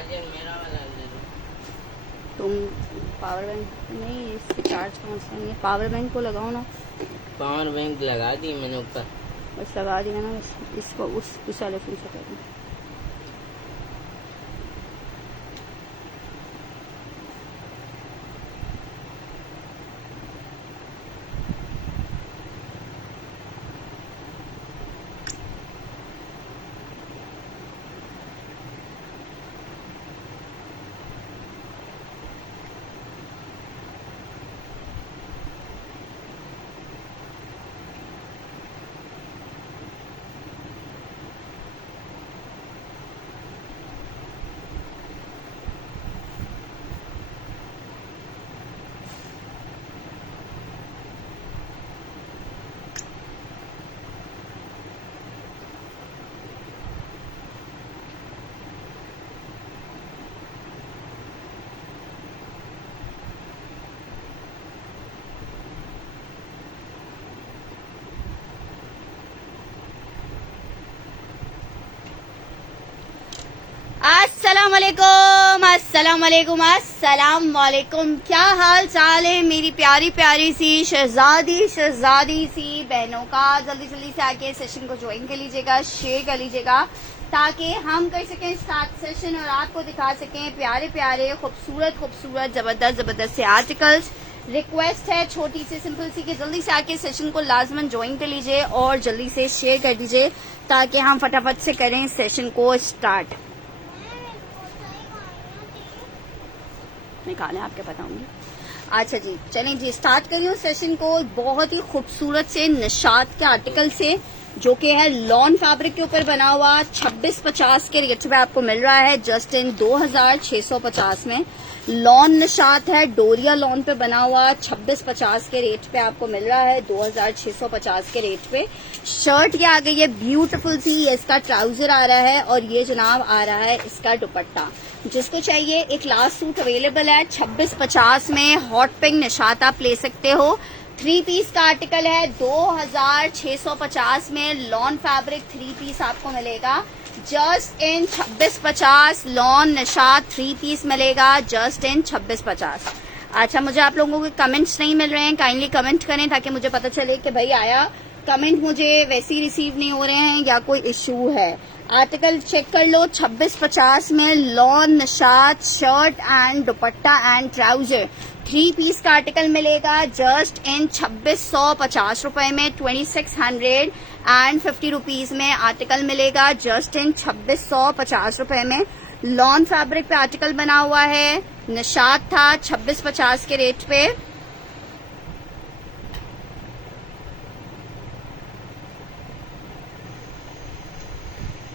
Charger मेरा वाला ले लो। तुम पावर बैंक नहीं, इससे चार्ज कौन सा नहीं है, पावर बैंक को लगाओ ना। पावर बैंक लगा दी मैंने ऊपर। बस लगा दिया ना, बस इसको उस वाले फोन से कर दो। अस्सलाम वालेकुम, अस्सलाम वालेकुम, अस्सलाम वालेकुम। क्या हाल चाल है मेरी प्यारी प्यारी सी शहजादी सी बहनों का। जल्दी जल्दी से आके सेशन को ज्वाइन कर लीजिएगा, शेयर कर लीजिएगा ताकि हम कर सकें स्टार्ट सेशन और आपको दिखा सकें प्यारे प्यारे खूबसूरत जबरदस्त से आर्टिकल्स। रिक्वेस्ट है छोटी सी सिंपल सी कि जल्दी से आके सेशन को लाजमन ज्वाइन कर लीजिए और जल्दी से शेयर कर दीजिए ताकि हम फटाफट से करें सेशन को स्टार्ट। निकालें आपके बताऊंगी। अच्छा जी, चलें जी स्टार्ट करिए सेशन को। बहुत ही खूबसूरत से निशात के आर्टिकल से जो कि है लॉन फैब्रिक के ऊपर बना हुआ 2650 के रेट पे आपको मिल रहा है जस्ट इन 2650 में। लॉन निशात है, डोरिया लॉन पे बना हुआ 2650 के रेट पे आपको मिल रहा है 2650 के रेट पे। शर्ट ये आ गई है ब्यूटीफुल सी, ये इसका ट्राउजर आ रहा है और ये जनाब आ रहा है इसका दुपट्टा। जिसको चाहिए एक लास्ट सूट अवेलेबल है 2650 में। हॉट पिंक निशात आप ले सकते हो। 3 पीस का आर्टिकल है 2650 में। लॉन फैब्रिक 3 पीस आपको मिलेगा just in 2650। Lawn Nishat 3 piece मिलेगा जस्ट इन 2650। अच्छा, मुझे आप लोगों के कमेंट्स नहीं मिल रहे हैं, काइंडली कमेंट करें ताकि मुझे पता चले कि भाई आया। कमेंट मुझे वैसे ही रिसीव नहीं हो रहे हैं या कोई इशू है। आर्टिकल चेक कर लो 2650 में। Lawn Nishat shirt and dupatta and trouser 3 piece का आर्टिकल मिलेगा जस्ट इन 2650 रुपए में। 2650 रुपीज में आर्टिकल मिलेगा जस्ट इन 2650 रुपए में। लॉन फैब्रिक पे आर्टिकल बना हुआ है, निशात था 2650 के रेट पे।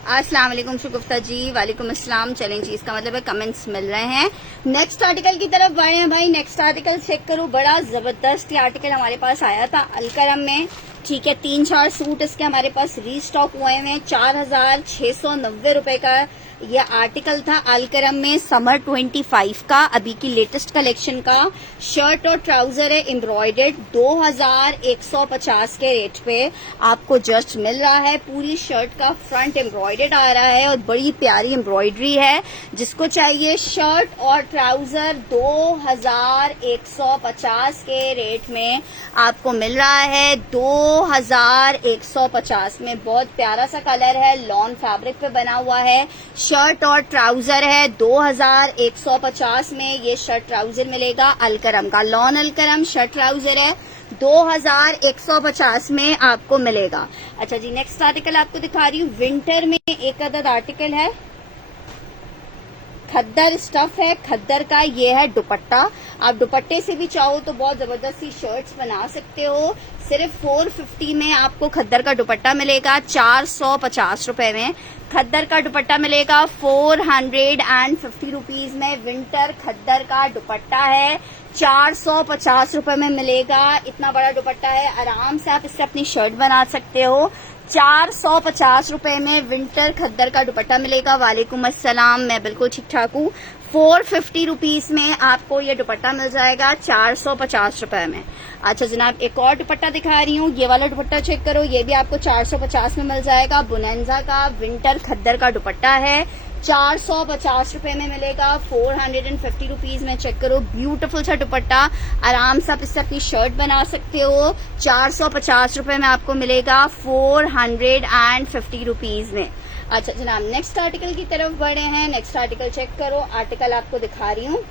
अस्सलाम वालेकुम शुगुफ्ता जी, वालेकुम अस्सलाम। चलें जी, इसका मतलब है कमेंट्स मिल रहे हैं। नेक्स्ट आर्टिकल की तरफ बढ़े हैं भाई। नेक्स्ट आर्टिकल चेक करो, बड़ा जबरदस्त ये आर्टिकल हमारे पास आया था अलकरम में। ठीक है, 3-4 सूट इसके हमारे पास रीस्टॉक हुए हैं। 4690 रुपए का ये आर्टिकल था अलकरम में समर 25 का, अभी की लेटेस्ट कलेक्शन का। शर्ट और ट्राउजर है एम्ब्रॉयडर्ड 2150 के रेट पे आपको जस्ट मिल रहा है। पूरी शर्ट का फ्रंट एम्ब्रॉयडर्ड आ रहा है और बड़ी प्यारी एम्ब्रॉयडरी है। जिसको चाहिए शर्ट और ट्राउजर 2150 के रेट में आपको मिल रहा है 2150 में। बहुत प्यारा सा कलर है, लॉन फैब्रिक पे बना हुआ है। शर्ट और ट्राउजर है 2150 में। ये शर्ट ट्राउजर मिलेगा अलकरम का। लॉन अलकरम शर्ट ट्राउजर है 2150 में आपको मिलेगा। अच्छा जी, नेक्स्ट आर्टिकल आपको दिखा रही हूँ। विंटर में एक अदद आर्टिकल है, खद्दर स्टफ है खद्दर का। ये है दुपट्टा। आप दुपट्टे से भी चाहो तो बहुत जबरदस्त सी शर्ट्स बना सकते हो। सिर्फ 450 में आपको खद्दर का दुपट्टा मिलेगा 450 रुपए में। खद्दर का दुपट्टा मिलेगा 450 रुपीज में। विंटर खद्दर का दुपट्टा है 450 रुपए में मिलेगा। इतना बड़ा दुपट्टा है, आराम से आप इससे अपनी शर्ट बना सकते हो। 450 रुपए में विंटर खद्दर का दुपट्टा मिलेगा। वालेकुम अस्सलाम, मैं बिल्कुल ठीक ठाक हूँ। 450 रुपीज में आपको ये दुपट्टा मिल जाएगा 450 रुपए में। अच्छा जनाब, एक और दुपट्टा दिखा रही हूँ। ये वाला दुपट्टा चेक करो, ये भी आपको 450 में मिल जाएगा। बुनैंजा का विंटर खद्दर का दुपट्टा है 450 रुपए में मिलेगा, 450 रुपीज में। चेक करो, ब्यूटीफुल सा दुपट्टा, आराम से आप इससे अपनी शर्ट बना सकते हो। 450 रुपए में आपको मिलेगा 450 रुपीज में। अच्छा जनाब, नेक्स्ट आर्टिकल की तरफ बढ़े हैं। नेक्स्ट आर्टिकल चेक करो, आर्टिकल आपको दिखा रही हूँ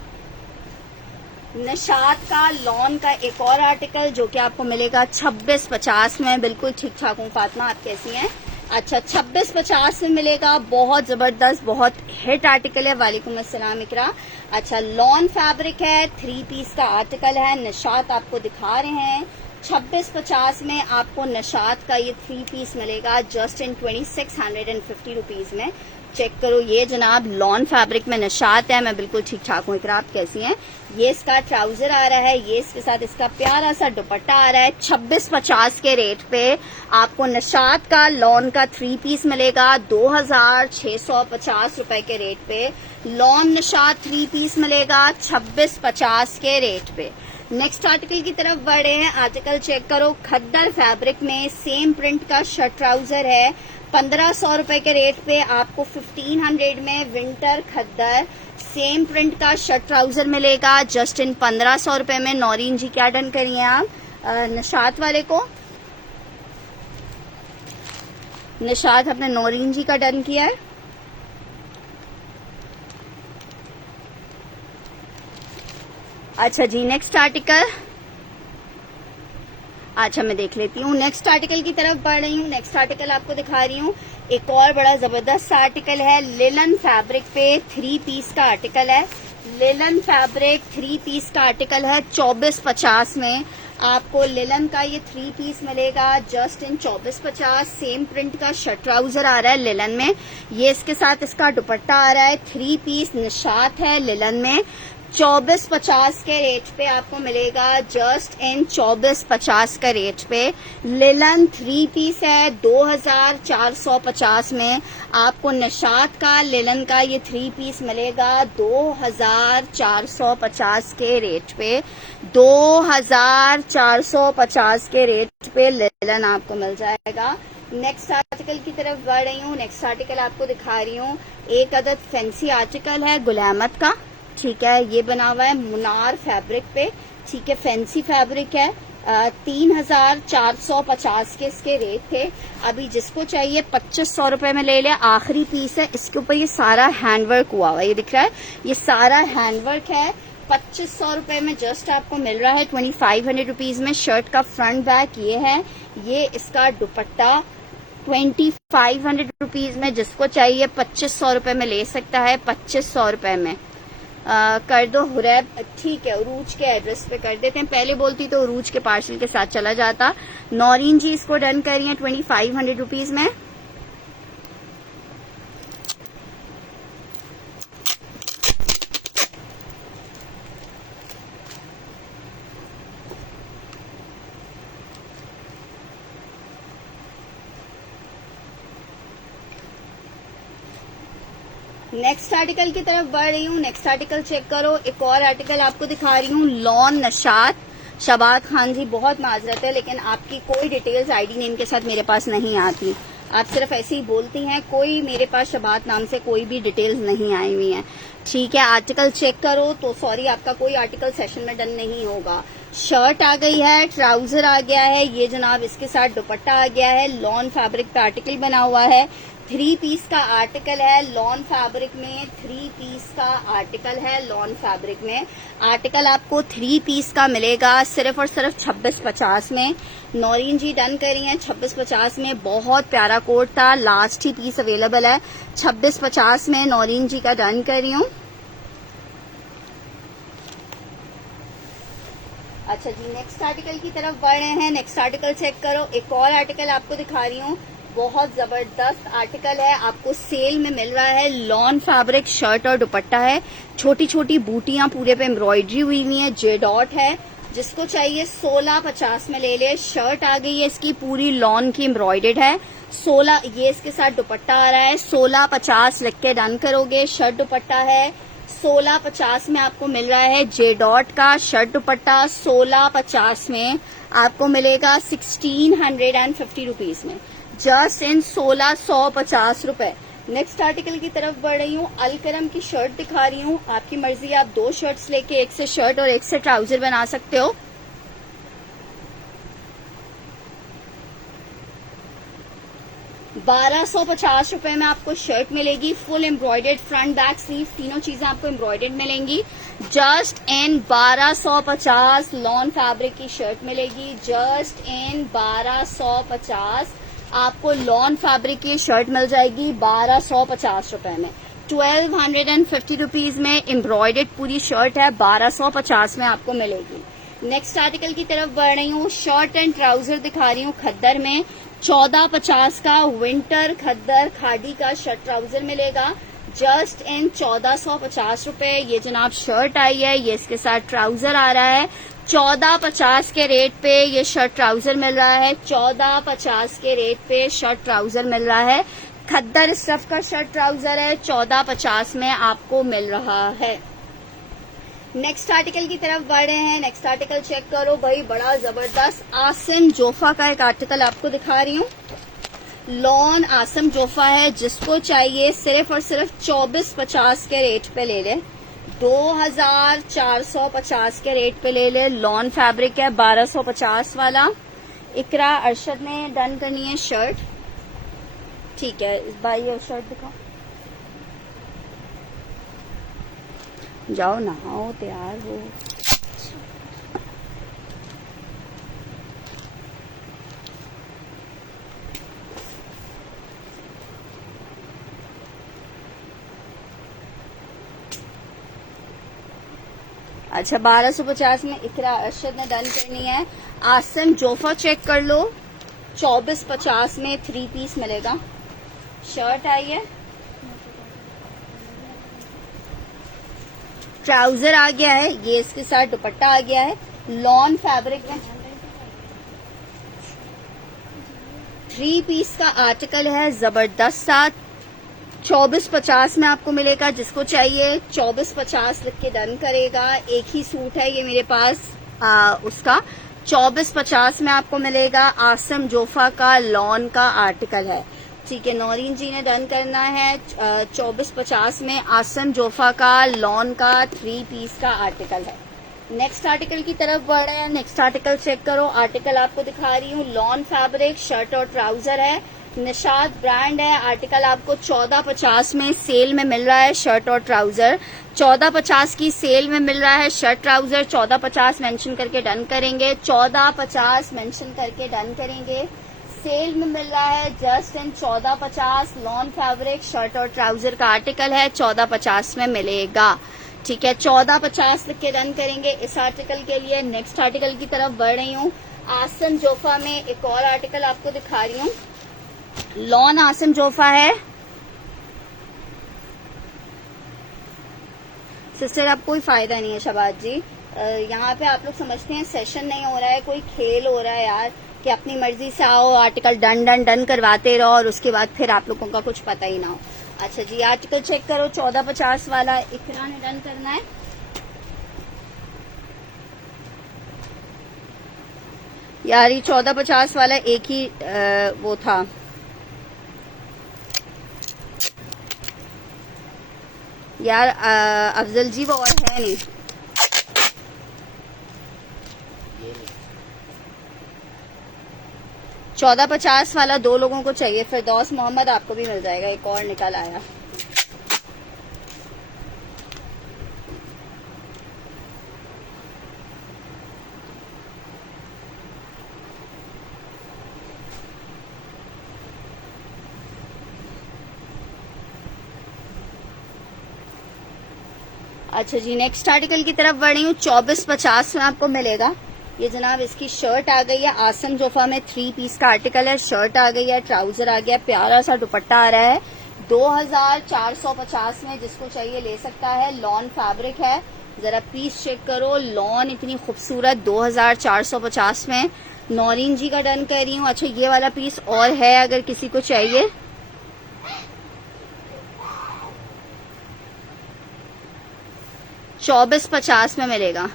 निशात का लॉन का एक और आर्टिकल जो कि आपको मिलेगा 2650 में। बिल्कुल ठीक ठाक हूँ फातिमा, आप कैसी हैं? अच्छा, 2650 में मिलेगा, बहुत जबरदस्त, बहुत हिट आर्टिकल है। वालेकुम अस्सलाम इकरा। अच्छा, लॉन फैब्रिक है, 3 पीस का आर्टिकल है, निशात आपको दिखा रहे हैं। 2650 में आपको निशात का ये 3 पीस मिलेगा जस्ट इन 2650 रुपीज में। चेक करो, ये जनाब लॉन फैब्रिक में निशात है। मैं बिल्कुल ठीक ठाक हूँ इकरा, आप कैसी हैं? ये इसका ट्राउजर आ रहा है, ये इसके साथ इसका प्यारा सा दुपट्टा आ रहा है। 2650 के रेट पे आपको निशात का लॉन का 3 पीस मिलेगा 2650 रुपए के रेट पे। लॉन निशात 3 पीस मिलेगा 2650 के रेट पे। नेक्स्ट आर्टिकल की तरफ बढ़े हैं। आर्टिकल चेक करो, खद्दर फैब्रिक में सेम प्रिंट का शर्ट ट्राउजर है। 1500 रुपए के रेट पे आपको 1500 में विंटर खद्दर सेम प्रिंट का शर्ट ट्राउजर मिलेगा जस्ट इन 1500 रुपए में। नौरीन जी क्या डन करिए आप निशात वाले को? निशात अपने नौरीन जी का डन किया है। अच्छा जी, नेक्स्ट आर्टिकल, अच्छा मैं देख लेती हूँ। नेक्स्ट आर्टिकल की तरफ बढ़ रही हूँ। नेक्स्ट आर्टिकल आपको दिखा रही हूँ, एक और बड़ा जबरदस्त आर्टिकल है। लिलन फैब्रिक पे 3 पीस का आर्टिकल है। लिलन फैब्रिक 3 पीस का आर्टिकल है 2450 में। आपको लिलन का ये 3 पीस मिलेगा जस्ट इन 2450। सेम प्रिंट का शर्ट ट्राउजर आ रहा है लिलन में, ये इसके साथ इसका दुपट्टा आ रहा है। 3 पीस निशात है लिलन में। 2450 के रेट पे आपको मिलेगा जस्ट इन 2450 का रेट पे। लिलन 3 पीस है 2450 में। आपको निशात का लिलन का ये 3 पीस मिलेगा 2450 के रेट पे। 2450 के रेट पे लिलन आपको मिल जाएगा। नेक्स्ट आर्टिकल की तरफ बढ़ रही हूँ। नेक्स्ट आर्टिकल आपको दिखा रही हूँ, एक अदद फैंसी आर्टिकल है गुलामत का, ठीक है। ये बना हुआ है मुनार फैब्रिक पे, ठीक है, फैंसी फैब्रिक है। 3450 के इसके रेट थे। अभी जिसको चाहिए 2500 रुपए में ले ले, आखिरी पीस है। इसके ऊपर ये सारा हैंडवर्क हुआ हुआ है, ये दिख रहा है, ये सारा हैंडवर्क है। 2500 रुपए में जस्ट आपको मिल रहा है 2500 रुपीज में। शर्ट का फ्रंट बैक ये है, ये इसका दुपट्टा 2500 रुपीज में। जिसको चाहिए 2500 रुपए में ले सकता है। 2500 रुपए में कर दो हुरैब, ठीक है, उरूज के एड्रेस पे कर देते हैं। पहले बोलती तो उरूज के पार्सल के साथ चला जाता। नौरीन जी इसको डन करिए 2500 रुपीज में। नेक्स्ट आर्टिकल की तरफ बढ़ रही हूँ। नेक्स्ट आर्टिकल चेक करो, एक और आर्टिकल आपको दिखा रही हूँ, लॉन नशात। शबाद खान जी बहुत माजरत है, लेकिन आपकी कोई डिटेल्स आईडी नेम के साथ मेरे पास नहीं आती। आप सिर्फ ऐसे ही बोलती हैं, कोई मेरे पास शबाद नाम से कोई भी डिटेल्स नहीं आई हुई हैं, ठीक है। आर्टिकल चेक करो तो सॉरी, आपका कोई आर्टिकल सेशन में डन नहीं होगा। शर्ट आ गई है, ट्राउजर आ गया है, ये जनाब इसके साथ दुपट्टा आ गया है। लॉन फैब्रिक पे आर्टिकल बना हुआ है। 3 पीस का आर्टिकल है लॉन फैब्रिक में। 3 पीस का आर्टिकल है लॉन फैब्रिक में। आर्टिकल आपको 3 पीस का मिलेगा सिर्फ और सिर्फ 2650 में। नौरीन जी डन करी हैं 2650 में। बहुत प्यारा कोट था, लास्ट ही पीस अवेलेबल है 2650 में। नौरीन जी का डन कर रही हूँ। अच्छा जी, नेक्स्ट आर्टिकल की तरफ बढ़ रहे हैं। नेक्स्ट आर्टिकल चेक करो, एक और आर्टिकल आपको दिखा रही हूँ, बहुत जबरदस्त आर्टिकल है, आपको सेल में मिल रहा है। लॉन फैब्रिक शर्ट और दुपट्टा है, छोटी छोटी बूटियां पूरे पे एम्ब्रॉयडरी हुई हुई है, जे डॉट है। जिसको चाहिए 1650 में ले ले। शर्ट आ गई है इसकी पूरी लॉन की एम्ब्रॉयडर्ड है। 16 ये इसके साथ दुपट्टा आ रहा है। 1650 लिख के डन करोगे। शर्ट दुपट्टा है 1650 में आपको मिल रहा है। जे डॉट का शर्ट दुपट्टा 1650 में आपको मिलेगा 1650 रुपीज में, जस्ट इन 1650 रुपए। नेक्स्ट आर्टिकल की तरफ बढ़ रही हूँ। अलकरम की शर्ट दिखा रही हूँ, आपकी मर्जी, आप 2 शर्ट्स लेके एक से शर्ट और एक से ट्राउजर बना सकते हो। ₹1250 में आपको शर्ट मिलेगी, full embroidered, front back sleeve तीनों चीजें आपको एम्ब्रॉयडर्ड मिलेंगी। जस्ट इन 1250 लॉन फैब्रिक की शर्ट मिलेगी। जस्ट इन 1250 आपको लॉन फैब्रिक की शर्ट मिल जाएगी ₹1250 में। 1250 रुपीज में एम्ब्रॉयडर्ड पूरी शर्ट है, 1250 में आपको मिलेगी। नेक्स्ट आर्टिकल की तरफ बढ़ रही हूँ। शर्ट एंड ट्राउजर दिखा रही हूँ खद्दर में। 1450 का विंटर खद्दर खादी का शर्ट ट्राउजर मिलेगा। जस्ट इन 1450 रुपए। ये जनाब शर्ट आई है, ये इसके साथ ट्राउजर आ रहा है। 1450 के रेट पे ये शर्ट ट्राउजर मिल रहा है। 1450 के रेट पे शर्ट ट्राउजर मिल रहा है। खद्दर स्टफ का शर्ट ट्राउजर है, 1450 में आपको मिल रहा है। नेक्स्ट आर्टिकल की तरफ बढ़ रहे हैं। नेक्स्ट आर्टिकल चेक करो भाई, बड़ा जबरदस्त आसिम जोफा का एक आर्टिकल आपको दिखा रही हूँ। लॉन आसिम जोफा है, जिसको चाहिए सिर्फ और सिर्फ 2450 के रेट पे ले ले। 2450 के रेट पे ले ले। लॉन फैब्रिक है, 1250 वाला। इकरा अरशद ने डन करनी है शर्ट, ठीक है भाई, ये शर्ट दिखाओ, जाओ नहाओ तैयार हो। अच्छा, 1250 में इकरा अरशद ने डन करनी है। आसिम जोफा चेक कर लो, 2450 में 3 पीस मिलेगा। शर्ट आई है, ट्राउजर आ गया है, ये इसके साथ दुपट्टा आ गया है। लॉन फैब्रिक में 3 पीस का आर्टिकल है, जबरदस्त सा। 2450 में आपको मिलेगा। जिसको चाहिए 2450 लिख के डन करेगा। एक ही सूट है ये मेरे पास उसका। 2450 में आपको मिलेगा। आसिम जोफा का लॉन का आर्टिकल है, ठीक है। नौरीन जी ने डन करना है। 2450 में आसिम जोफा का लॉन का 3 पीस का आर्टिकल है। नेक्स्ट आर्टिकल की तरफ बढ़ रहे हैं। नेक्स्ट आर्टिकल चेक करो। आर्टिकल आपको दिखा रही हूँ, लॉन फैब्रिक शर्ट और ट्राउजर है। निशाद ब्रांड है। आर्टिकल आपको 1450 में सेल में मिल रहा है। शर्ट और ट्राउजर 1450 की सेल में मिल रहा है। शर्ट ट्राउजर 1450 मेंशन करके डन करेंगे। 1450 मेंशन करके डन करेंगे। सेल में मिल रहा है just in 1450। Lawn fabric shirt और ट्राउजर का आर्टिकल है, 1450 में मिलेगा, ठीक है। 1450 लिख के डन करेंगे इस आर्टिकल के लिए। नेक्स्ट आर्टिकल की तरफ बढ़ रही हूँ। आसिम जोफा में एक और आर्टिकल आपको दिखा रही हूँ। लॉन आसिम जोफा है। सिस्टर अब कोई फायदा नहीं है शबाज जी, यहाँ पे आप लोग समझते हैं सेशन नहीं हो रहा है, कोई खेल हो रहा है यार, कि अपनी मर्जी से आओ आर्टिकल डन डन डन करवाते रहो और उसके बाद फिर आप लोगों का कुछ पता ही ना हो। अच्छा जी, आर्टिकल चेक करो। 1450 वाला इकरा ने डन करना है। यार ये 1450 वाला एक ही वो था। यार अफजल जी वो और है नहीं। ये नहीं। 1450 वाला 2 लोगों को चाहिए। फिरदौस मोहम्मद आपको भी मिल जाएगा, एक और निकल आया। अच्छा जी, नेक्स्ट आर्टिकल की तरफ बढ़ रही हूँ। 2450 में आपको मिलेगा। ये जनाब इसकी शर्ट आ गई है। आसिम जोफा में 3 पीस का आर्टिकल है। शर्ट आ गई है, ट्राउजर आ गया, प्यारा सा दुपट्टा आ रहा है। 2450 में जिसको चाहिए ले सकता है। लॉन फैब्रिक है, जरा पीस चेक करो। लॉन इतनी खूबसूरत 2450 में। नौरीन जी का डन कर रही हूँ। अच्छा, ये वाला पीस और है अगर किसी को चाहिए। $2450 में मिलेगा।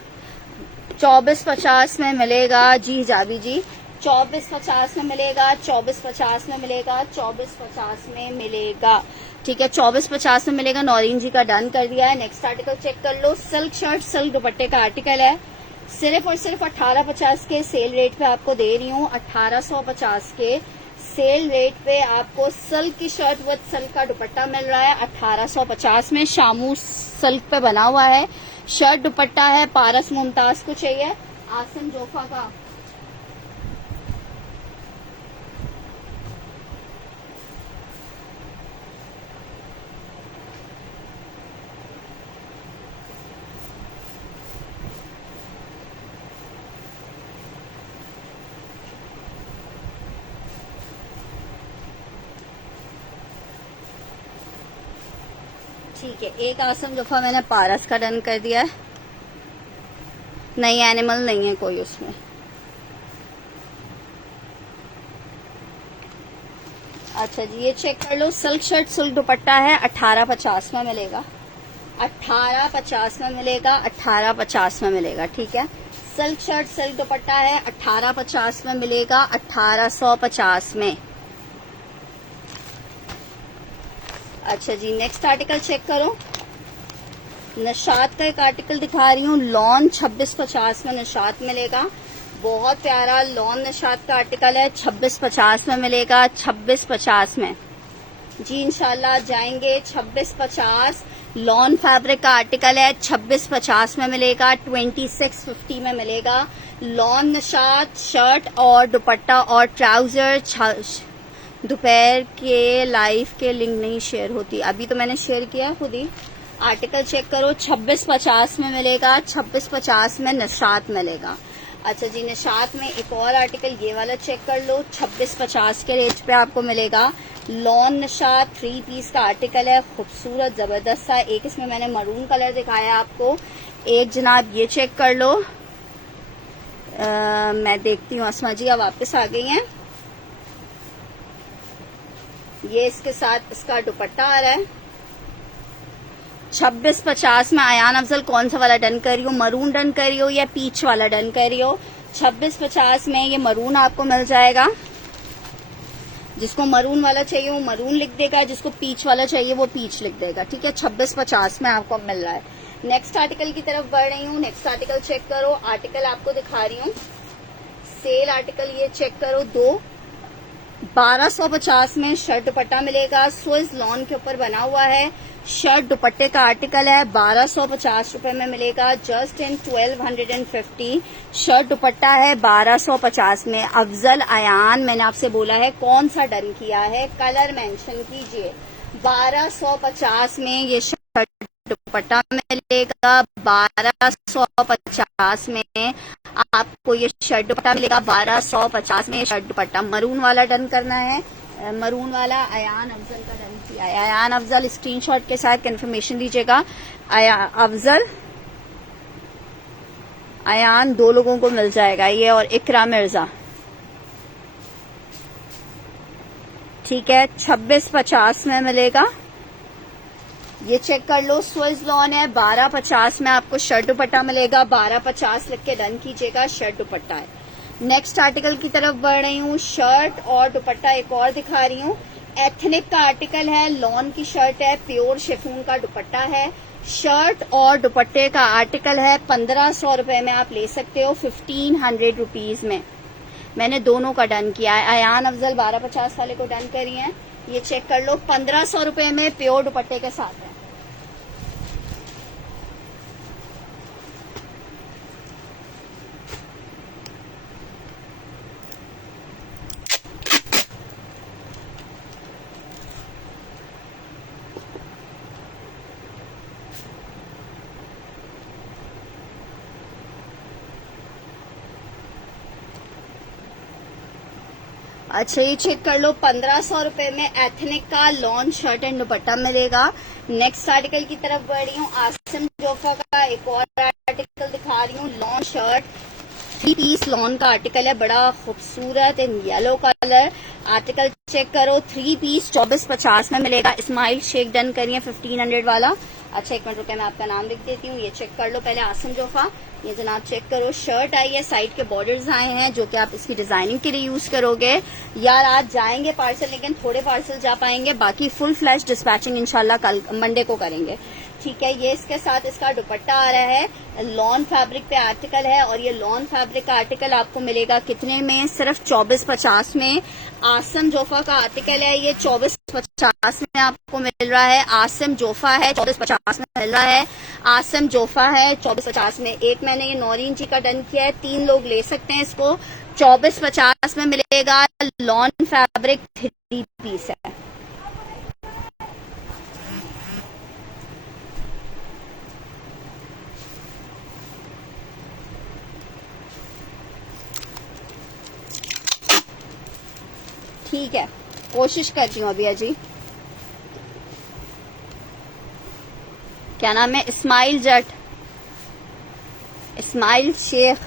2450 में मिलेगा जी जाबी जी। 2450 में मिलेगा। 2450 में मिलेगा। 2450 में मिलेगा। ठीक है, 2450 में मिलेगा। नौरीन जी का डन कर दिया है। नेक्स्ट आर्टिकल चेक कर लो। सिल्क शर्ट सिल्क दुपट्टे का आर्टिकल है। सिर्फ और सिर्फ 1850 के सेल रेट पे आपको दे रही हूँ। 1850 के सेल रेट पे आपको सिल्क की शर्ट विद सिल्क का दुपट्टा मिल रहा है 1850 में। शामू सिल्क पे बना हुआ है। शर्ट दुपट्टा है। पारस मुमताज को चाहिए, आसिम जोफा का। ठीक है, एक आसम जोफा मैंने पारस का डन कर दिया है। नहीं, एनिमल नहीं है कोई उसमें। अच्छा जी, ये चेक कर लो। सिल्क शर्ट सिल्क दुपट्टा है। 1850 में मिलेगा। 1850 में मिलेगा। 1850 में मिलेगा। ठीक है, सिल्क शर्ट सिल्क दुपट्टा है। 1850 में मिलेगा। 1850 में। अच्छा जी, नेक्स्ट आर्टिकल चेक करो। निशात का एक आर्टिकल दिखा रही हूँ। लॉन 2650 में निशात मिलेगा। बहुत प्यारा लॉन निशात का आर्टिकल है। 2650 में मिलेगा। 2650 में जी इंशाल्लाह जाएंगे। 2650 लॉन फैब्रिक का आर्टिकल है। 2650 में मिलेगा। 2650 में मिलेगा। लॉन निशात शर्ट और दुपट्टा और ट्राउजर। दोपहर के लाइव के लिंक नहीं शेयर होती। अभी तो मैंने शेयर किया खुद ही। आर्टिकल चेक करो। 2650 में मिलेगा। 2650 में निशात मिलेगा। अच्छा जी, निशात में एक और आर्टिकल ये वाला चेक कर लो। 2650 के रेट पे आपको मिलेगा। लॉन निशात 3 पीस का आर्टिकल है। खूबसूरत जबरदस्त सा। एक इसमें मैंने मरून कलर दिखाया आपको। एक जनाब ये चेक कर लो। मैं देखती हूँ असमा जी अब वापस आ गई हैं। ये इसके साथ इसका दुपट्टा आ रहा है। 2650 में अयान अफजल कौन सा वाला डन कर रही हो? मरून डन कर रही हो या पीच वाला डन कर रही हो? 2650 में ये मरून आपको मिल जाएगा। जिसको मरून वाला चाहिए वो मरून लिख देगा, जिसको पीच वाला चाहिए वो पीच लिख देगा। ठीक है, 2650 में आपको मिल रहा है। नेक्स्ट आर्टिकल की तरफ बढ़ रही हूँ। नेक्स्ट आर्टिकल चेक करो। आर्टिकल आपको दिखा रही हूँ सेल आर्टिकल। ये चेक करो। 1250 में शर्ट दुपट्टा मिलेगा। स्विस लॉन के ऊपर बना हुआ है। शर्ट दुपट्टे का आर्टिकल है। 1250 रुपए में मिलेगा। जस्ट इन 1250 शर्ट दुपट्टा है 1250 में। अफजल अयान मैंने आपसे बोला है कौन सा डन किया है, कलर मेंशन कीजिए। 1250 में ये शर्ट दुपट्टा मिलेगा। 1250 में आपको ये शर्ट दुपट्टा मिलेगा। 1250 में शर्ट दुपट्टा मरून वाला डन करना है। मरून वाला अयान अफजल का डन किया है। अयान अफजल स्क्रीनशॉट के साथ कंफर्मेशन दीजिएगा। अफजल अयान 2 लोगों को मिल जाएगा ये, और इकरा मिर्जा। ठीक है, 2650 में मिलेगा। ये चेक कर लो। स्विस लॉन है। 1250 में आपको शर्ट दुपट्टा मिलेगा। 1250 लिख के डन कीजिएगा। शर्ट दुपट्टा है। नेक्स्ट आर्टिकल की तरफ बढ़ रही हूँ। शर्ट और दुपट्टा एक और दिखा रही हूँ। एथनिक का आर्टिकल है। लॉन की शर्ट है। प्योर शिफॉन का दुपट्टा है। शर्ट और दुपट्टे का आर्टिकल है। 1500 रुपए में आप ले सकते हो। 1500 रुपीज में मैंने दोनों का डन किया है। अयान अफजल 1250 वाले को डन करी है। ये चेक कर लो। 1500 रुपए में प्योर दुपट्टे के साथ है। अच्छा, ये चेक कर लो। 1500 रुपए में एथनिक का लॉन शर्ट एंड दुपट्टा मिलेगा। नेक्स्ट आर्टिकल की तरफ बढ़ रही हूँ। आसिम जोफा का एक और आर्टिकल दिखा रही हूँ। लॉन शर्ट 3 पीस लॉन का आर्टिकल है। बड़ा खूबसूरत in yellow colour. Article check करो। 3 पीस 2450 में मिलेगा। इस्माइल शेख डन करिए 1500 वाला। अच्छा, एक मिनट रुके, मैं आपका नाम लिख देती हूँ। ये चेक कर लो पहले, आसिम जोफा। ये जनाब चेक करो, शर्ट आई है, साइड के बॉर्डर्स आए हैं जो कि आप इसकी डिजाइनिंग के लिए यूज करोगे। यार आज जाएंगे पार्सल, लेकिन थोड़े पार्सल जा पाएंगे, बाकी फुल फ्लैश डिस्पैचिंग इंशाल्लाह कल मंडे को करेंगे। ठीक है, ये इसके साथ इसका दुपट्टा आ रहा है, लॉन फैब्रिक पे आर्टिकल है, और ये लॉन फैब्रिक का आर्टिकल आपको मिलेगा कितने में? सिर्फ 2450 में। आसिम जोफा का आर्टिकल है, ये 2450 में आपको मिल रहा है। आसिम जोफा है, 2450 में मिल रहा है। आसिम जोफा है 2450 में। एक मैंने ये 9 इंची का डन किया है, 3 लोग ले सकते हैं इसको। 2450 में मिलेगा, लॉन फैब्रिक 3 पीस है। ठीक है, कोशिश करती हूँ अभी। अजी क्या नाम है? इस्माइल जट, इस्माइल शेख।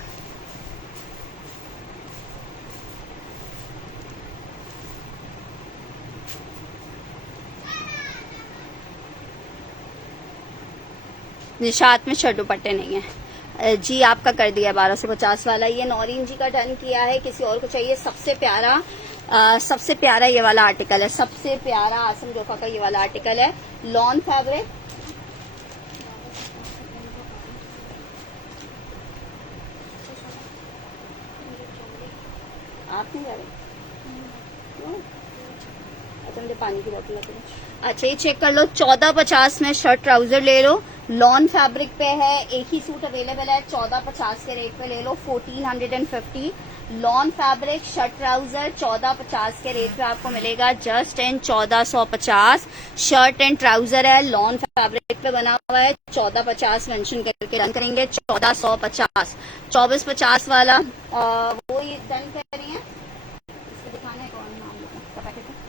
निशात में शर्ट दुपट्टे नहीं है जी, आपका कर दिया 1250 वाला। ये 9 इंची का डन किया है। किसी और को चाहिए? सबसे प्यारा ये वाला आर्टिकल है, सबसे प्यारा आसिम जोफा का ये वाला आर्टिकल है, लॉन फैब्रिक। आप नहीं जा रहे? क्यों? अच्छा, मुझे पानी की बोतल लग रही। अच्छा, ये चेक कर लो, 1450 में शर्ट ट्राउजर ले लो, लॉन फैब्रिक पे है। एक ही सूट अवेलेबल है, 1450 के रेट पे ले लो, 1450। लॉन फैब्रिक शर्ट ट्राउजर 1450 के रेट पे आपको मिलेगा, just and 1450। Shirt and trouser है, लॉन फैब्रिक पे बना हुआ है, 1450 मेंशन करके डन करेंगे। 1450, 2450 वाला वो ये डन कर रही है। इसको दिखाना है कौन नाम का पैकेट है?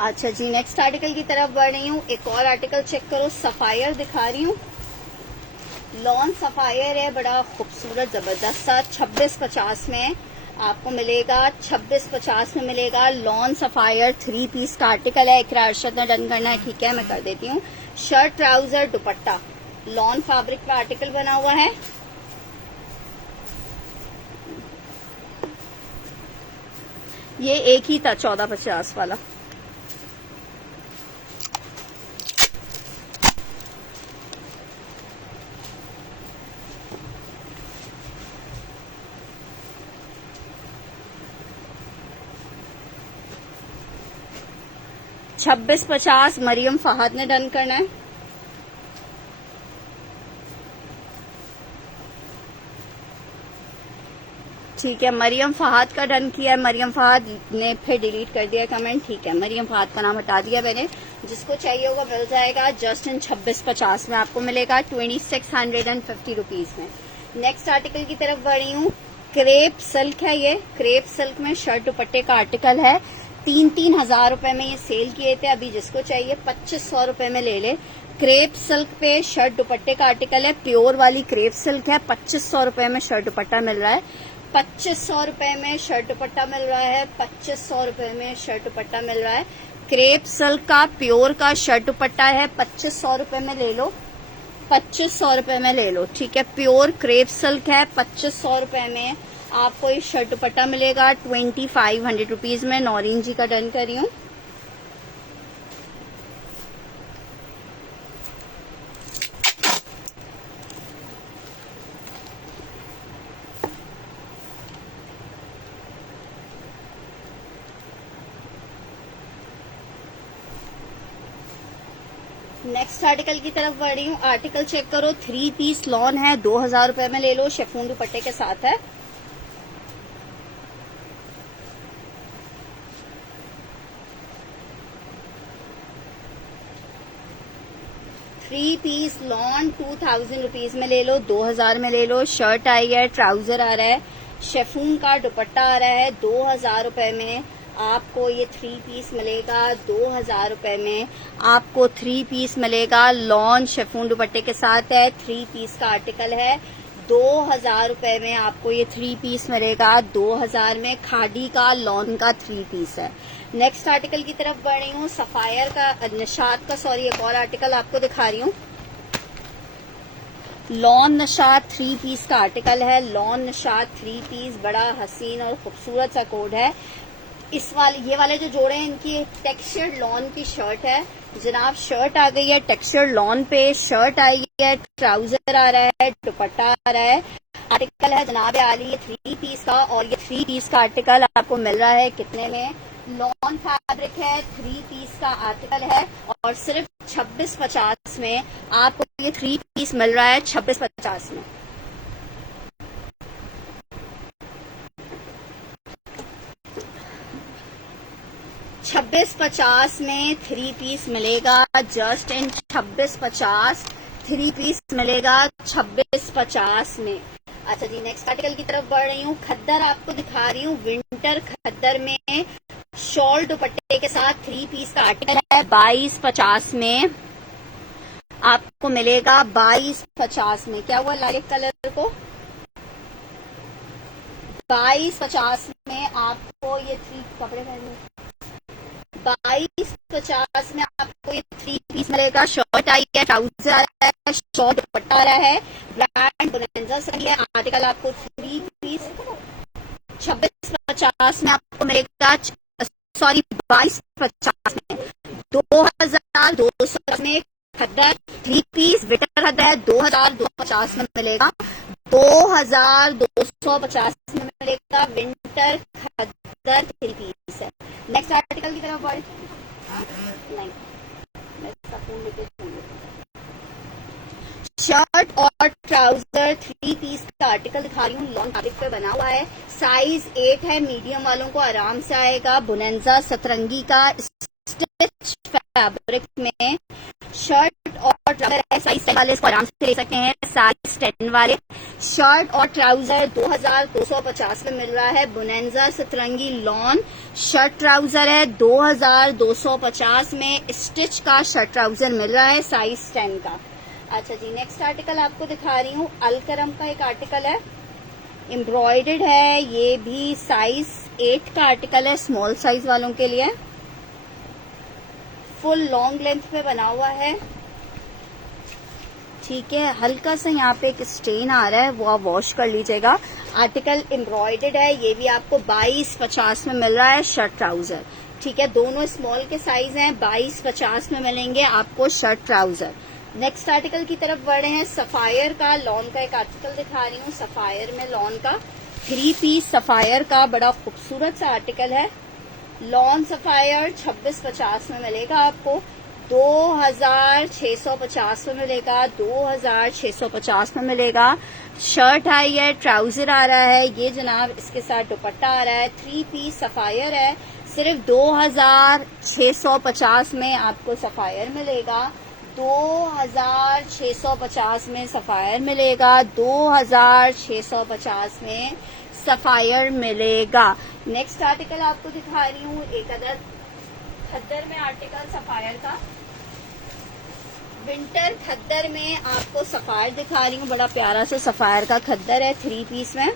अच्छा जी, नेक्स्ट आर्टिकल की तरफ बढ़ रही हूँ। एक और आर्टिकल चेक करो, सफायर दिखा रही हूँ, लॉन सफायर है, बड़ा खूबसूरत जबरदस्त सा, 2650 में आपको मिलेगा। 2650 में मिलेगा, लॉन सफायर 3 पीस का आर्टिकल है। इकरा अरशद ने डन करना है, ठीक है मैं कर देती हूँ। शर्ट ट्राउजर दुपट्टा लॉन फैब्रिक का आर्टिकल बना हुआ है। ये एक ही था 1450 वाला। छब्बीस 50 मरियम फहद ने डन करना है। ठीक है, मरियम फहद का डन किया है। मरियम फहद ने फिर डिलीट कर दिया कमेंट। ठीक है, मरियम फहद का नाम हटा दिया मैंने। जिसको चाहिए होगा मिल जाएगा, जस्ट इन 2650 में आपको मिलेगा, 2650 रुपीज में। नेक्स्ट आर्टिकल की तरफ बढ़ी हूँ, क्रेप सिल्क है। ये क्रेप सिल्क में शर्ट दुपट्टे का आर्टिकल है। 3-3 हजार रुपए में ये सेल किए थे, अभी जिसको चाहिए 2500 रुपए में ले ले। क्रेप सिल्क पे शर्ट दुपट्टे का आर्टिकल है, प्योर वाली क्रेप सिल्क है। 2500 रुपए में शर्ट दुपट्टा मिल रहा है, 2500 रुपए में शर्ट दुपट्टा मिल रहा है, 2500 रुपए में शर्ट दुपट्टा मिल रहा है। क्रेप सिल्क का प्योर का शर्ट दुपट्टा है, 2500 रुपए में ले लो, 2500 रुपए में ले लो। ठीक है, प्योर क्रेप सिल्क है, 2500 रुपए में आपको ये शर्ट दुपट्टा मिलेगा, 2500 रुपीज में। नौरीन जी का डन कर रही हूँ। नेक्स्ट आर्टिकल की तरफ बढ़ रही हूँ। आर्टिकल चेक करो, 3 पीस लॉन है, 2000 रुपए में ले लो, शिफॉन दुपट्टे के साथ है। थ्री पीस लॉन 2000 रुपीज में ले लो, 2000 में ले लो। शर्ट आई है, ट्राउजर आ रहा है, शेफून का दुपट्टा आ रहा है 2000 रुपए में। आपको ये 3 पीस मिलेगा 2000 रुपए में। आपको 3 पीस मिलेगा, लॉन शेफून दुपट्टे के साथ है, 3 पीस का आर्टिकल है। 2000 रुपए में आपको ये 3 पीस मिलेगा, 2000 में। खादी का लॉन का 3 पीस है। नेक्स्ट आर्टिकल की तरफ बढ़ रही हूँ, सफायर का, निशात का, सॉरी, एक और आर्टिकल आपको दिखा रही हूँ। लॉन निशात 3 पीस का आर्टिकल है। लॉन निशात 3 पीस, बड़ा हसीन और खूबसूरत सा कोड है। ये वाले जो जोड़े हैं, इनकी टेक्सचर्ड लॉन की शर्ट है जनाब। शर्ट आ गई है टेक्सचर्ड लॉन पे, शर्ट आई है, ट्राउजर आ रहा है, दुपट्टा आ रहा है। आर्टिकल है जनाब आली 3 पीस का, और ये 3 पीस का आर्टिकल आपको मिल रहा है कितने में? लॉन फैब्रिक है, 3 पीस का आर्टिकल है, और सिर्फ 2650 में आपको ये 3 पीस मिल रहा है, 2650 में। 2650 में 3 पीस मिलेगा, जस्ट इन 2650 3 पीस मिलेगा 2650 में। अच्छा जी, नेक्स्ट आर्टिकल की तरफ बढ़ रही हूँ। खद्दर आपको दिखा रही हूँ, विंटर खद्दर में शॉल दुपट्टे के साथ 3 पीस का आर्टिकल है। 2250 में आपको मिलेगा, 2250 में। क्या हुआ लाइट कलर को? 2250 में आपको ये 3 कपड़े पहने, 2250 में आपको ये 3 पीस मिलेगा। शर्ट आई है, ट्राउजर आ रहा है, शॉर्ट दुपट्टा आ रहा है, ब्रांड बोनेंजा से है। आर्टिकल आपको 3 पीस 2650 में आपको मिलेगा, सॉरी 2250 में। 2200 में खद्दर 3 पीस विंटर खद्दर है, 2250 में मिलेगा। 2250 में मिलेगा विंटर खद्दर 3 पीस है। नेक्स्ट आर्टिकल की तरफ बढ़े, नहीं, शर्ट और ट्राउजर 3 पीस का आर्टिकल दिखा रही हूँ। लॉन्ग फैब्रिक पे बना हुआ है, साइज 8 है, मीडियम वालों को आराम से आएगा। बुनेंजा सतरंगी का स्टिच फैब्रिक में शर्ट और ट्राउजर है, साइज 10 वाले इसको आराम से ले सकते हैं, साइज 10 वाले। शर्ट और ट्राउजर 2250 में मिल रहा है। बुनेंजा सतरंगी लॉन शर्ट ट्राउजर है, 2250 में। स्टिच का शर्ट ट्राउजर मिल रहा है, साइज 10 का। अच्छा जी, नेक्स्ट आर्टिकल आपको दिखा रही हूँ। अलकरम का एक आर्टिकल है, एम्ब्रॉयडर्ड है, ये भी साइज 8 का आर्टिकल है, स्मॉल साइज वालों के लिए। फुल लॉन्ग लेंथ पे बना हुआ है, ठीक है। हल्का सा यहाँ पे एक स्टेन आ रहा है, वो आप वॉश कर लीजिएगा। आर्टिकल एम्ब्रॉयडर्ड है, ये भी आपको 2250 में मिल रहा है, शर्ट ट्राउजर, ठीक है। दोनों स्मॉल के साइज हैं, 2250 में मिलेंगे आपको शर्ट ट्राउजर। नेक्स्ट आर्टिकल की तरफ बढ़े हैं। सफायर का लॉन का एक आर्टिकल दिखा रही हूँ। सफायर में लॉन का 3 पीस सफायर का बड़ा खूबसूरत सा आर्टिकल है। लॉन सफायर 2650 में मिलेगा आपको, 2650 में मिलेगा, 2650 में मिलेगा। शर्ट आई है, ट्राउजर आ रहा है, ये जनाब इसके साथ दुपट्टा आ रहा है। 3 पीस सफायर है, सिर्फ 2650 में आपको सफायर मिलेगा। 2650 में सफायर मिलेगा, 2650 में सफायर मिलेगा। नेक्स्ट आर्टिकल आपको दिखा रही हूँ, एक अदर खद्दर में आर्टिकल सफायर का। विंटर खद्दर में आपको सफायर दिखा रही हूँ, बड़ा प्यारा सा सफायर का खद्दर है, 3 पीस में।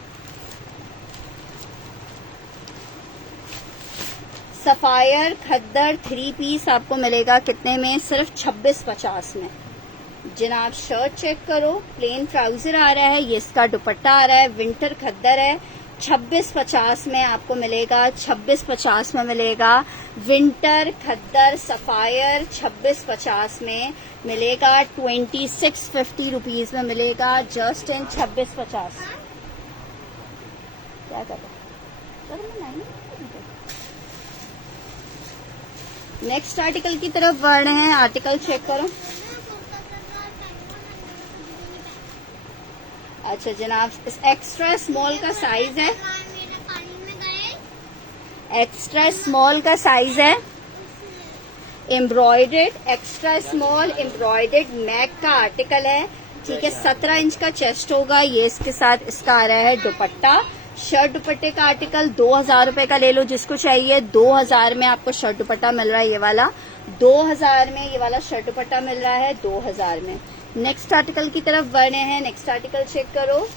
सफायर खद्दर 3 पीस आपको मिलेगा कितने में? सिर्फ 2650 में। जनाब शर्ट चेक करो, प्लेन ट्राउजर आ रहा है, ये इसका दुपट्टा आ रहा है, विंटर खद्दर है, 2650 में आपको मिलेगा, 2650 में मिलेगा। विंटर खद्दर सफायर 2650 में मिलेगा, 2650 रुपीज में मिलेगा, जस्ट इन 2650। क्या कर रहे? नेक्स्ट आर्टिकल की तरफ बढ़ रहे हैं, आर्टिकल चेक करो। अच्छा जनाब, एक्स्ट्रा स्मॉल का साइज है, एक्स्ट्रा स्मॉल का साइज है, एम्ब्रॉयडर्ड एक्स्ट्रा स्मॉल एम्ब्रॉयडर्ड मैक का आर्टिकल है, ठीक है। 17 इंच का चेस्ट होगा, ये इसके साथ इसका आ रहा है दुपट्टा, शर्ट दुपट्टे का आर्टिकल 2000 रुपए का ले लो जिसको चाहिए। 2000 में आपको शर्ट दुपट्टा मिल रहा है, ये वाला 2000 में ये वाला शर्ट दुपट्टा मिल रहा है 2000 में। नेक्स्ट आर्टिकल की तरफ बढ़े हैं। नेक्स्ट आर्टिकल चेक करो।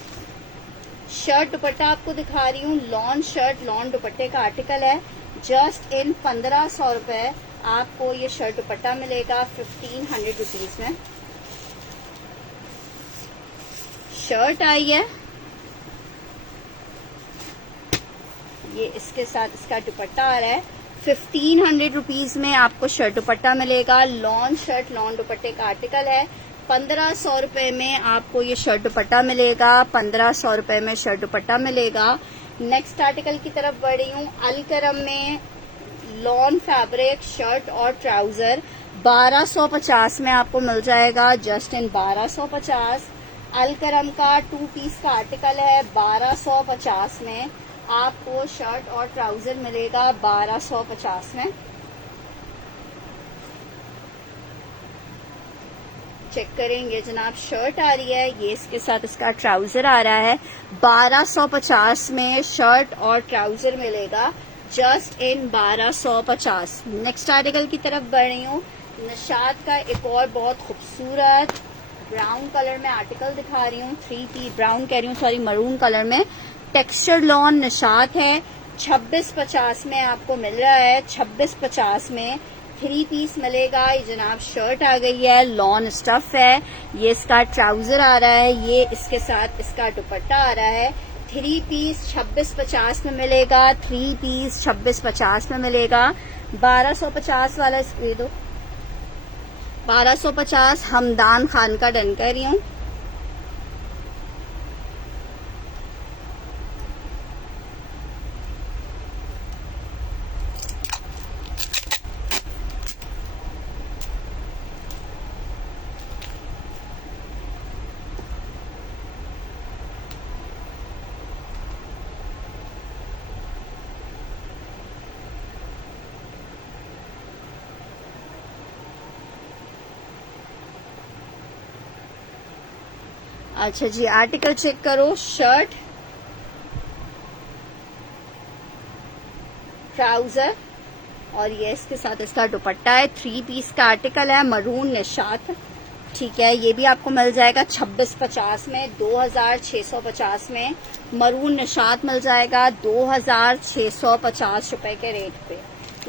शर्ट दुपट्टा आपको दिखा रही हूँ, लॉन शर्ट लॉन दुपट्टे का आर्टिकल है। जस्ट इन 1500 रुपए आपको ये शर्ट दुपट्टा मिलेगा 1500 रुपीज में। शर्ट आई है, ये इसके साथ इसका दुपट्टा आ रहा है। 1500 रुपीज में आपको शर्ट दुपट्टा मिलेगा। लॉन शर्ट लॉन दुपट्टे का आर्टिकल है। 1500 रुपए में आपको ये शर्ट दुपट्टा मिलेगा। 1500 रुपए में शर्ट दुपट्टा मिलेगा। नेक्स्ट आर्टिकल की तरफ बढ़ रही हूँ। अलकरम में लॉन फैब्रिक शर्ट और ट्राउजर 1250 में आपको मिल जाएगा। जस्ट इन 1250। अलकरम का 2 पीस का आर्टिकल है। 1250 में आपको शर्ट और ट्राउजर मिलेगा 1250 में। चेक करेंगे जनाब, शर्ट आ रही है, ये इसके साथ इसका ट्राउजर आ रहा है। 1250 में शर्ट और ट्राउजर मिलेगा। जस्ट इन 1250। नेक्स्ट आर्टिकल की तरफ बढ़ रही हूँ। निशात का एक और बहुत खूबसूरत ब्राउन कलर में आर्टिकल दिखा रही हूँ। 3 ब्राउन कह रही हूँ, सॉरी मरून कलर में टेक्सचर लॉन निशात है। 2650 में आपको मिल रहा है। 2650 में 3 पीस मिलेगा। ये जनाब शर्ट आ गई है, लॉन स्टफ है। ये इसका ट्राउजर आ रहा है, ये इसके साथ इसका दुपट्टा आ रहा है। 3 पीस 2650 में मिलेगा। 3 पीस 2650 में मिलेगा। 1250 वाला दे दो। 1250 हमदान खान का डन कर रही हूँ। अच्छा जी, आर्टिकल चेक करो। शर्ट ट्राउजर और ये इसके साथ इसका दुपट्टा है। 3 पीस का आर्टिकल है, मरून निशात। ठीक है, ये भी आपको मिल जाएगा 2650 में। 2650 में मरून निशात मिल जाएगा 2650 रुपए के रेट पे।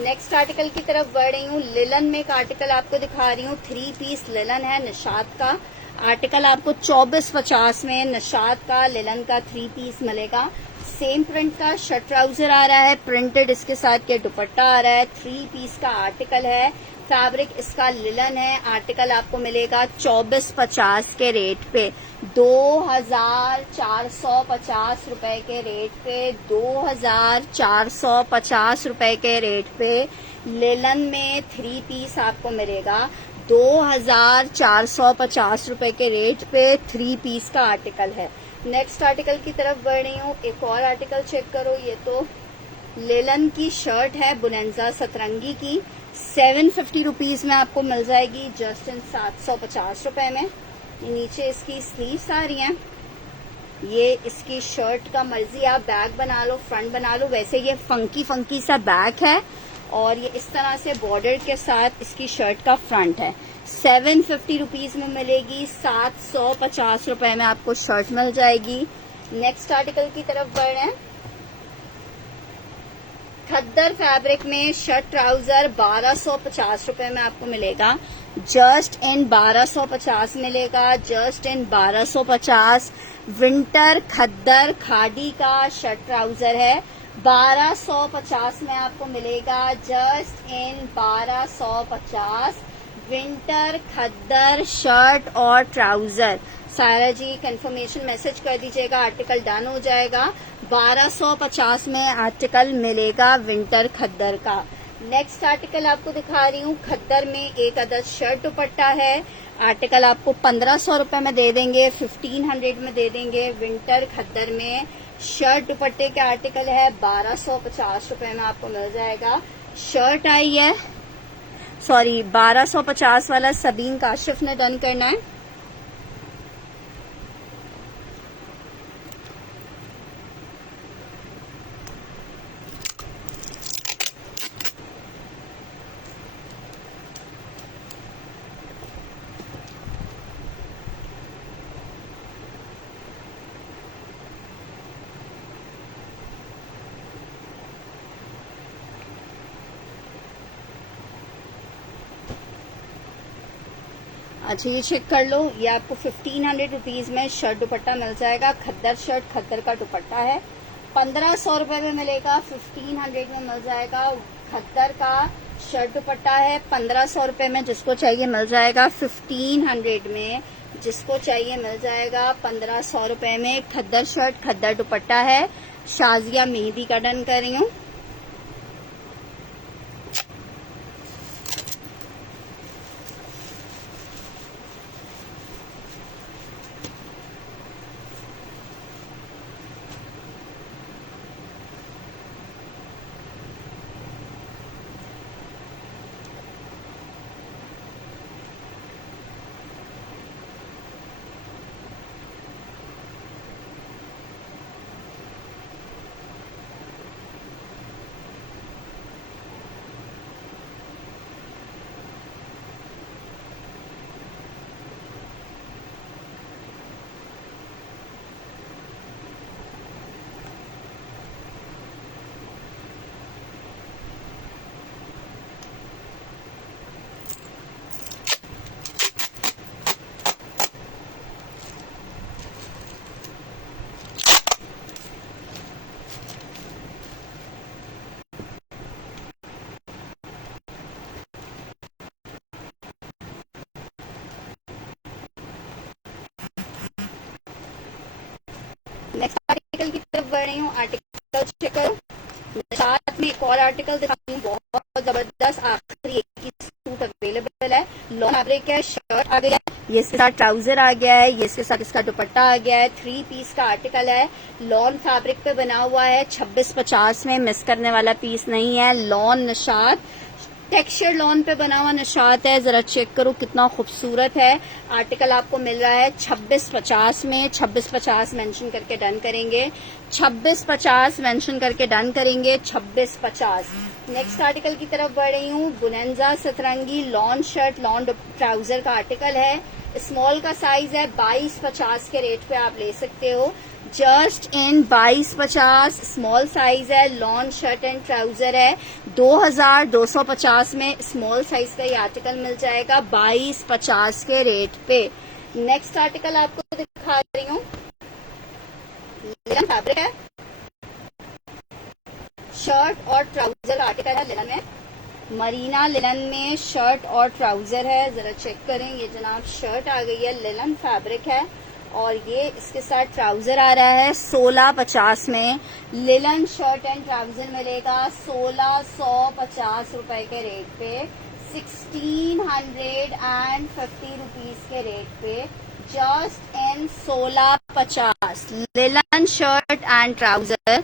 नेक्स्ट आर्टिकल की तरफ बढ़ रही हूँ। लिलन में एक आर्टिकल आपको दिखा रही हूँ। 3 पीस लिलन है निशात का। आर्टिकल आपको 2450 में निशात का लिलन का 3 पीस मिलेगा। सेम प्रिंट का शर्ट ट्राउजर आ रहा है, प्रिंटेड इसके साथ के दुपट्टा आ रहा है। 3 पीस का आर्टिकल है। फैब्रिक इसका लिलन है। आर्टिकल आपको मिलेगा 2450 के रेट पे। 2450 रुपए के रेट पे। 2450 रुपए के रेट पे लिलन में 3 पीस आपको मिलेगा। 2450 रुपए के रेट पे 3 पीस का आर्टिकल है। नेक्स्ट आर्टिकल की तरफ बढ़ रही हूँ। एक और आर्टिकल चेक करो। ये तो लेलन की शर्ट है, बुनेंजा सतरंगी की। 750 रुपीज में आपको मिल जाएगी। जस्ट इन 750 रुपए में। नीचे इसकी स्लीव्स आ रही हैं। ये इसकी शर्ट का मर्जी आप बैक बना लो, फ्रंट बना लो। वैसे ये फंकी सा बैक है और ये इस तरह से बॉर्डर के साथ इसकी शर्ट का फ्रंट है। 750 रुपीज में मिलेगी। 750 रुपए में आपको शर्ट मिल जाएगी। नेक्स्ट आर्टिकल की तरफ बढ़ रहे हैं। खद्दर फैब्रिक में शर्ट ट्राउजर 1250 रुपए में आपको मिलेगा। जस्ट इन 1250 मिलेगा। जस्ट इन 1250 विंटर खद्दर खादी का शर्ट ट्राउजर है। 1250 में आपको मिलेगा। जस्ट इन 1250 विंटर खद्दर शर्ट और ट्राउजर। सारा जी कंफर्मेशन मैसेज कर दीजिएगा, आर्टिकल डन हो जाएगा। 1250 में आर्टिकल मिलेगा विंटर खद्दर का। नेक्स्ट आर्टिकल आपको दिखा रही हूँ। खद्दर में एक अदद शर्ट दुपट्टा है। आर्टिकल आपको 1500 रुपए में दे देंगे, 1500 में दे देंगे। विंटर खद्दर में शर्ट दुपट्टे के आर्टिकल है। 1250 रुपए में आपको मिल जाएगा। शर्ट आई है, सॉरी 1250 वाला सबीन काशिफ ने डन करना है। अच्छा ये चेक कर लो, ये आपको 1500 रुपीज में शर्ट दुपट्टा मिल जाएगा। खद्दर शर्ट, खद्दर का दुपट्टा है, 1500 रुपए में मिलेगा। 1500 में मिल जाएगा। खद्दर का शर्ट दुपट्टा है, 1500 रुपए में जिसको चाहिए मिल जाएगा। 1500 में जिसको चाहिए मिल जाएगा। 1500 रुपए में खद्दर शर्ट, खद्दर दुपट्टा है। शाजिया मेहंदी का डन कर रही हूँ। नेक्स्ट आर्टिकल की तरफ बढ़ रही हूँ। आर्टिकल चेक करो, साथ में एक और आर्टिकल दिखाती हूँ, बहुत जबरदस्त। आखिरी एक ही सूट अवेलेबल है। लॉन फैब्रिक है, शर्ट आ गया है, ये इसके साथ ट्राउजर आ गया है, ये इसके साथ इसका दुपट्टा आ गया है। 3 पीस का आर्टिकल है, लॉन फैब्रिक पे बना हुआ है। 2650 में मिस करने वाला पीस नहीं है। लॉन निशात, टेक्सचर लॉन पे बना हुआ निशात है। जरा चेक करो कितना खूबसूरत है। आर्टिकल आपको मिल रहा है 2650 में। 2650 मेंशन करके डन करेंगे। 2650 मेंशन करके डन करेंगे। 2650। नेक्स्ट आर्टिकल की तरफ बढ़ रही हूँ। बुनेंजा सतरंगी लॉन शर्ट, लॉन ट्राउजर का आर्टिकल है। स्मॉल का साइज है, 2250 के रेट पे आप ले सकते हो। जस्ट इन 2250 स्मॉल साइज है। लॉन शर्ट एंड ट्राउजर है। 2250 में स्मॉल साइज का ये आर्टिकल मिल जाएगा 2250 के रेट पे। नेक्स्ट आर्टिकल आपको दिखा रही हूँ, लिनन फैब्रिक है, शर्ट और ट्राउजर आर्टिकल है। लिनन में, मरीना लिनन में शर्ट और ट्राउजर है। जरा चेक करें, ये जनाब शर्ट आ गई है, लिनन फैब्रिक है, और ये इसके साथ ट्राउजर आ रहा है 1650 में। लिनन शर्ट एंड ट्राउजर मिलेगा 1650 रुपए के रेट पे, 1650 रुपीज के रेट पे। Just in 1650 linen shirt and trouser.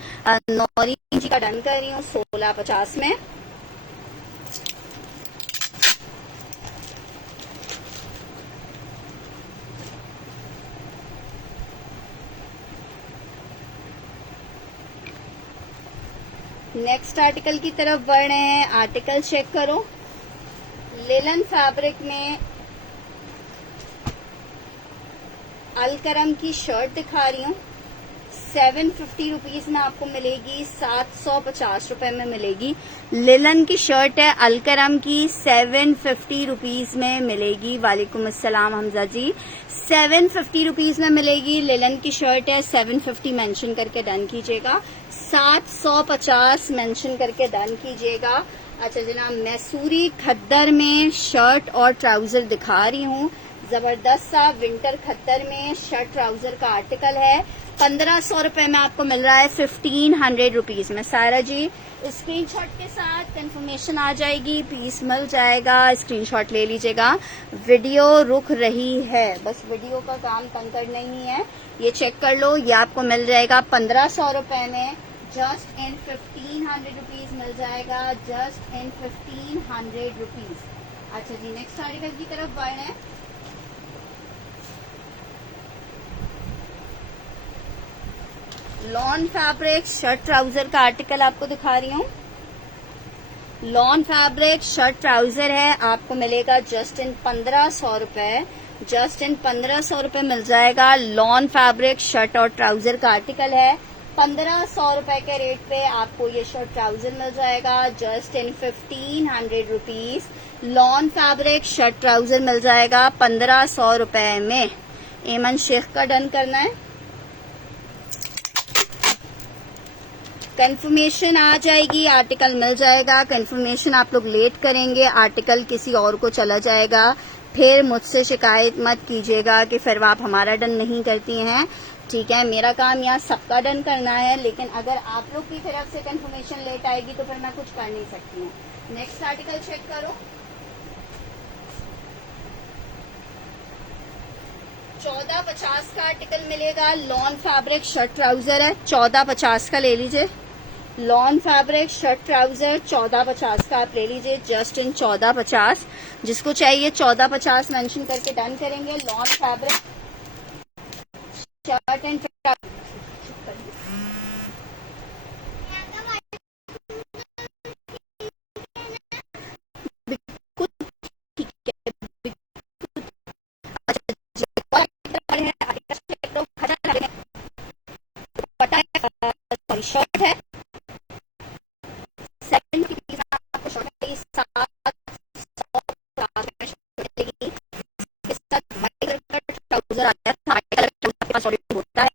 Nauri ji का डन कर रही हूँ 1650 में। नेक्स्ट आर्टिकल की तरफ बढ़ रहे हैं। आर्टिकल चेक करो, लिनन फैब्रिक में अलकरम की शर्ट दिखा रही हूँ। 750 रुपीज में आपको मिलेगी, 750 रुपए में मिलेगी। लिनन की शर्ट है अलकरम की, 750 रुपीज में मिलेगी। वालेकुम अस्सलाम हमजा जी, 750 रुपीज में मिलेगी। लिनन की शर्ट है, 750 मेंशन करके डन कीजिएगा। 750 मेंशन करके डन कीजिएगा। अच्छा जनाब, मैसूरी खद्दर में शर्ट और ट्राउजर दिखा रही हूँ। जबरदस्त सा विंटर खद्दर में शर्ट ट्राउजर का आर्टिकल है। 1500 रुपए में आपको मिल रहा है 1500 रुपीज में। सायरा जी स्क्रीनशॉट के साथ कंफर्मेशन आ जाएगी, पीस मिल जाएगा, स्क्रीनशॉट ले लीजिएगा। वीडियो रुक रही है, बस वीडियो का काम कंकर नहीं है। ये चेक कर लो, ये आपको मिल जाएगा 1500 रुपए में। जस्ट इन 1500 रुपीज मिल जाएगा। Just in 1500 rupees. अच्छा जी, नेक्स्ट आर्टिकल की तरफ बढ़ रहे हैं। लॉन फैब्रिक शर्ट ट्राउजर का आर्टिकल आपको दिखा रही हूँ। लॉन फैब्रिक शर्ट ट्राउजर है, आपको मिलेगा जस्ट इन 1500 रुपए। जस्ट इन 1500 रुपए मिल जाएगा। लॉन फैब्रिक शर्ट और ट्राउजर का आर्टिकल है। 1500 रुपए के रेट पे आपको ये शर्ट ट्राउजर मिल जाएगा। Just in 1500 rupees. Lawn fabric shirt trouser मिल जाएगा 1500 रुपए में। एमन शेख का डन करना है। कंफर्मेशन आ जाएगी, आर्टिकल मिल जाएगा। कंफर्मेशन आप लोग लेट करेंगे, आर्टिकल किसी और को चला जाएगा। फिर मुझसे शिकायत मत कीजिएगा कि फिर आप हमारा डन नहीं करती हैं। ठीक है, मेरा काम यहाँ सबका डन करना है, लेकिन अगर आप लोग की तरफ से कंफर्मेशन लेट आएगी तो फिर मैं कुछ कर नहीं सकती हूँ। नेक्स्ट आर्टिकल चेक करो। 1450 का आर्टिकल मिलेगा। लॉन फैब्रिक शर्ट ट्राउजर है, 1450 का ले लीजिए। लॉन फैब्रिक शर्ट ट्राउजर 1450 का आप ले लीजिए, जस्ट इन 1450। जिसको चाहिए 1450 मेंशन करके डन करेंगे। Lawn fabric shirt and shirt है 70 आपको शर्ट है, 700 इसके साथ व्हाइट कलर का ट्राउजर आता है, व्हाइट कलर का आपके पास ऑलरेडी होता है।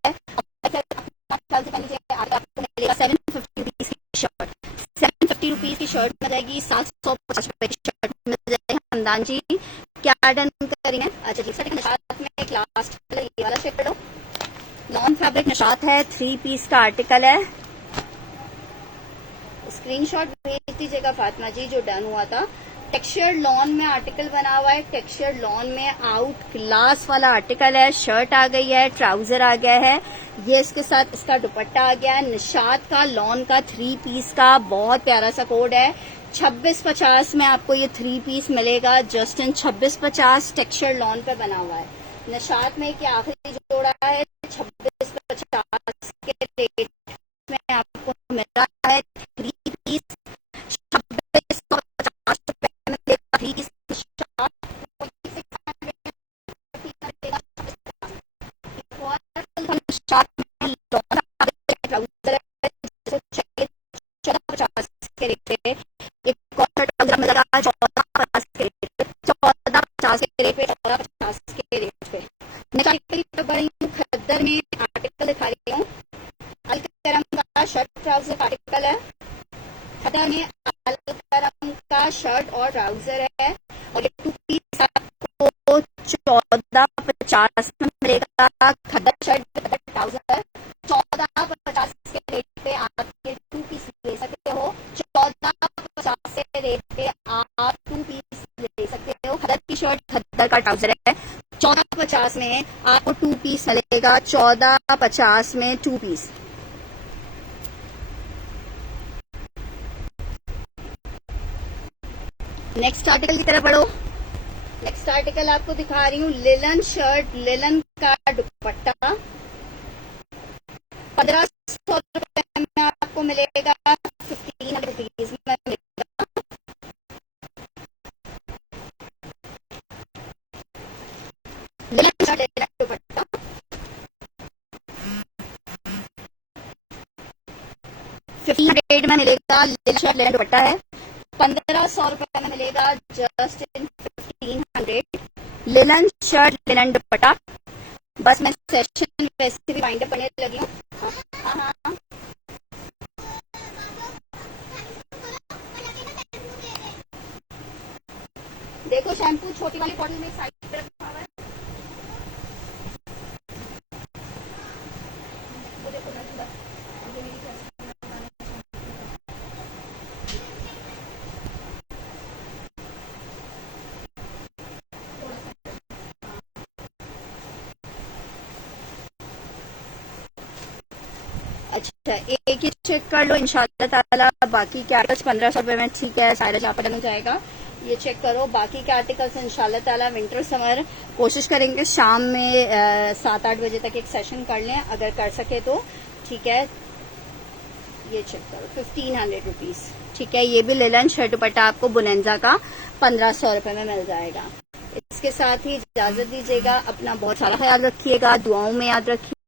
आपको मिलेगा 750 रुपीज की शर्ट, 750 रुपीज की शर्ट मिल जाएगी। 750 रुपए की शर्ट मिल जाएगी। हमदान जी क्या डन करेंगे? अच्छा जी, सर निशात में एक लास्ट कलर ये वाला चेक करो। लॉन फैब्रिक निशात है, 3 पीस का आर्टिकल है। स्क्रीनशॉट भेज दीजिएगा फातिमा जी जो डन हुआ था। टेक्सचर लॉन में आर्टिकल बना हुआ है, टेक्सचर लॉन में आउट क्लास वाला आर्टिकल है। शर्ट आ गई है, ट्राउजर आ गया है, ये इसके साथ इसका दुपट्टा आ गया है। निशात का लॉन का 3 पीस का बहुत प्यारा सा कोड है। 2650 में आपको ये 3 पीस मिलेगा, जस्ट इन 2650। टेक्सचर लॉन पे बना हुआ है। निशात में क्या आखिरी जोड़ा है 2650 के रेट में आपको मिल रहा है 3 पीस 2650 रुपए में मिलेगा। 3 पीस के रेट पे एक और ट्राउजर मिलेगा 1450 के रेट पे, 1450 के रेट पे, 1450 के रेट पे। मैं आर्टिकल बड़ी खद्दर में आर्टिकल दिखा रही हूँ। अलकरम का शर्ट ट्राउजर आर्टिकल है। खद्दर में अलकरम का शर्ट और ट्राउजर है और ये 2 पीस आपको 1450 में मिलेगा। खद्दर शर्ट ट्राउजर है 1450 के रेट पे आप ये 2 पीस ले सकते हो। 1450 के रेट पे आप 2 पीस ले सकते हो। खद्दर की शर्ट खद्दर का ट्राउजर है। 1450 में आपको 2 पीस मिलेगा। 1450 में 2 पीस। नेक्स्ट आर्टिकल की तरफ बढ़ो। नेक्स्ट आर्टिकल आपको दिखा रही हूँ। लिलन शर्ट, लिलन का दुपट्टा 1500 रुपए में आपको मिलेगा। 1500 रुपीज में मिलेगा। लिलन शर्ट, लिलन दुपट्टा 1500 में मिलेगा। लिलन शर्ट, लिलन दुपट्टा है। 1500 रुपए में मिलेगा, just in 1500। Linen shirt, linen दुपट्टा। बस मैं सेशन वैसे भी वाइंड अप करने लगी हूँ। हाँ। देखो शैम्पू छोटी वाली बॉटल में साइड पे रखा हुआ है। अच्छा, एक ही चेक कर लो इंशाल्लाह ताला। बाकी के आर्टिकल्स 1500 रुपए में ठीक है, सारा जहाँ पर हो जाएगा। ये चेक करो। बाकी के आर्टिकल्स इंशाल्लाह ताला विंटर समर कोशिश करेंगे शाम में 7-8 बजे तक एक सेशन कर लें, अगर कर सके तो। ठीक है, ये चेक करो 1500 रुपीज। ठीक है, ये भी लिलन शर्ट दुपट्टा आपको बुनेंजा का 1500 रुपए में मिल जाएगा। इसके साथ ही इजाजत दीजिएगा। अपना बहुत सारा ख्याल रखिएगा, दुआओं में याद रखिए।